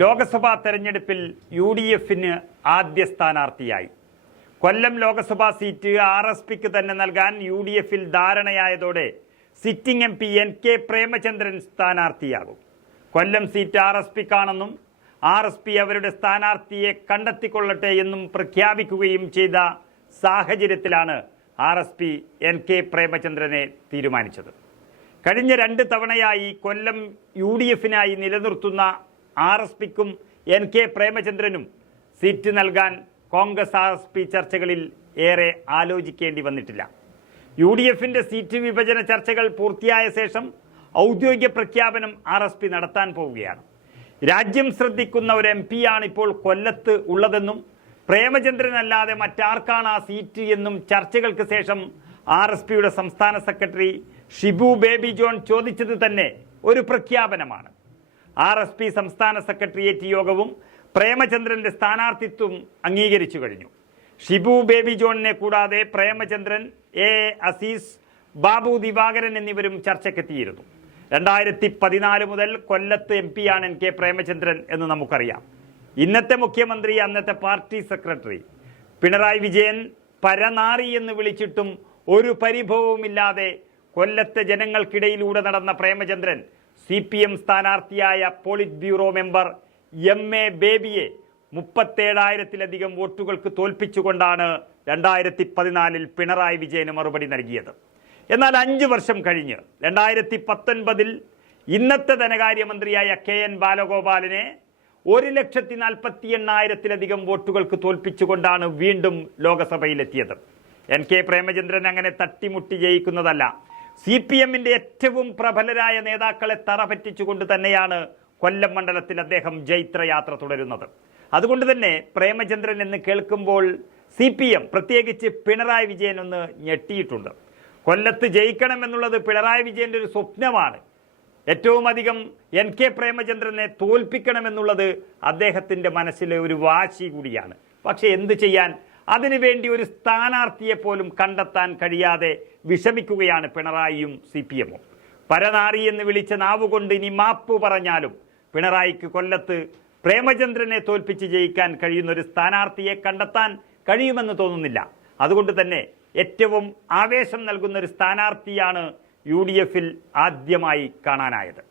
ലോക്സഭാ തെരഞ്ഞെടുപ്പിൽ U D എഫിന് ആദ്യ സ്ഥാനാർത്ഥിയായി. Kollam Lok Sabha seat R S പിക്ക് തന്നെ നൽകാൻ യു ഡി എഫിൽ ധാരണയായതോടെ sitting M P N K Premachandran സ്ഥാനാർത്ഥിയാകും. Kollam seat R S പിക്കാണെന്നും ആർ എസ് പി അവരുടെ സ്ഥാനാർത്ഥിയെ കണ്ടെത്തിക്കൊള്ളട്ടെ എന്നും പ്രഖ്യാപിക്കുകയും ചെയ്ത സാഹചര്യത്തിലാണ് R S P N K പ്രേമചന്ദ്രനെ തീരുമാനിച്ചത്. കഴിഞ്ഞ രണ്ട് തവണയായി കൊല്ലം യു ഡി എഫിനായി നിലനിർത്തുന്ന ആർ എസ് പിക്കും എൻ കെ പ്രേമചന്ദ്രനും സീറ്റ് നൽകാൻ കോൺഗ്രസ് ആർ എസ് പി ചർച്ചകളിൽ ഏറെ ആലോചിക്കേണ്ടി വന്നിട്ടില്ല. യു ഡി എഫിന്റെ സീറ്റ് വിഭജന ചർച്ചകൾ പൂർത്തിയായ ശേഷം ഔദ്യോഗിക പ്രഖ്യാപനം ആർ എസ് പി നടത്താൻ പോവുകയാണ്. രാജ്യം ശ്രദ്ധിക്കുന്ന ഒരു എം പിയാണ് ഇപ്പോൾ കൊല്ലത്ത് ഉള്ളതെന്നും പ്രേമചന്ദ്രൻ അല്ലാതെ മറ്റാർക്കാണ് ആ സീറ്റ് എന്നും ചർച്ചകൾക്ക് ശേഷം ആർ എസ് പിയുടെ സംസ്ഥാന സെക്രട്ടറി ഷിബു ബേബി ജോൺ ചോദിച്ചത് തന്നെ ഒരു പ്രഖ്യാപനമാണ്. ആർ എസ് പി സംസ്ഥാന സെക്രട്ടേറിയറ്റ് യോഗവും പ്രേമചന്ദ്രന്റെ സ്ഥാനാർത്ഥിത്വം അംഗീകരിച്ചു കഴിഞ്ഞു. ഷിബു ബേബി ജോണിനെ കൂടാതെ പ്രേമചന്ദ്രൻ എ. അസീസ് ബാബു ദിവാകരൻ എന്നിവരും ചർച്ചയ്ക്കെത്തിയിരുന്നു. രണ്ടായിരത്തി പതിനാല് മുതൽ കൊല്ലത്ത് എം പിയാണ് എൻ കെ പ്രേമചന്ദ്രൻ എന്ന് നമുക്കറിയാം. ഇന്നത്തെ മുഖ്യമന്ത്രി അന്നത്തെ പാർട്ടി സെക്രട്ടറി പിണറായി വിജയൻ പരനാറി എന്ന് വിളിച്ചിട്ടും ഒരു പരിഭവവുമില്ലാതെ കൊല്ലത്തെ ജനങ്ങൾക്കിടയിലൂടെ നടന്ന Premachandran C P M സ്ഥാനാർത്ഥിയായ polit bureau member M A ബേബിയെ മുപ്പത്തേഴായിരത്തിലധികം വോട്ടുകൾക്ക് തോൽപ്പിച്ചുകൊണ്ടാണ് രണ്ടായിരത്തി പതിനാലിൽ പിണറായി വിജയന് മറുപടി നൽകിയത്. എന്നാൽ അഞ്ച് വർഷം കഴിഞ്ഞ് രണ്ടായിരത്തി പത്തൊൻപതിൽ ഇന്നത്തെ ധനകാര്യമന്ത്രിയായ കെ എൻ ബാലഗോപാലിനെ ഒരു ലക്ഷത്തി നാൽപ്പത്തി എണ്ണായിരത്തിലധികം വോട്ടുകൾക്ക് തോൽപ്പിച്ചുകൊണ്ടാണ് വീണ്ടും ലോകസഭയിലെത്തിയത്. എൻ കെ പ്രേമചന്ദ്രൻ അങ്ങനെ തട്ടിമുട്ടി ജയിക്കുന്നതല്ല. സി പി എമ്മിന്റെ ഏറ്റവും പ്രബലരായ നേതാക്കളെ തറ പറ്റിച്ചുകൊണ്ട് തന്നെയാണ് കൊല്ലം മണ്ഡലത്തിൽ അദ്ദേഹം ജൈത്രയാത്ര തുടരുന്നത്. അതുകൊണ്ട് തന്നെ പ്രേമചന്ദ്രൻ എന്ന് കേൾക്കുമ്പോൾ സി പി എം പ്രത്യേകിച്ച് പിണറായി വിജയൻ ഒന്ന് ഞെട്ടിയിട്ടുണ്ട്. കൊല്ലത്ത് ജയിക്കണമെന്നുള്ളത് പിണറായി വിജയന്റെ ഒരു സ്വപ്നമാണ്. ഏറ്റവും അധികം എൻ കെ പ്രേമചന്ദ്രനെ തോൽപ്പിക്കണമെന്നുള്ളത് അദ്ദേഹത്തിന്റെ മനസ്സിലെ ഒരു വാശി കൂടിയാണ്. പക്ഷേ എന്ത് ചെയ്യാൻ അതിനുവേണ്ടി ഒരു സ്ഥാനാർത്ഥിയെ പോലും കണ്ടെത്താൻ കഴിയാതെ വിഷമിക്കുകയാണ് പിണറായിയും സി പി എമ്മും പരനാറി എന്ന് വിളിച്ച നാവുകൊണ്ട് ഇനി മാപ്പ് പറഞ്ഞാലും പിണറായിക്ക് കൊല്ലത്ത് പ്രേമചന്ദ്രനെ തോൽപ്പിച്ച് ജയിക്കാൻ കഴിയുന്ന ഒരു സ്ഥാനാർത്ഥിയെ കണ്ടെത്താൻ കഴിയുമെന്ന് തോന്നുന്നില്ല. അതുകൊണ്ട് തന്നെ ഏറ്റവും ആവേശം നൽകുന്ന ഒരു സ്ഥാനാർത്ഥിയാണ് യു ഡി എഫിൽ ആദ്യമായി കാണാനായത്.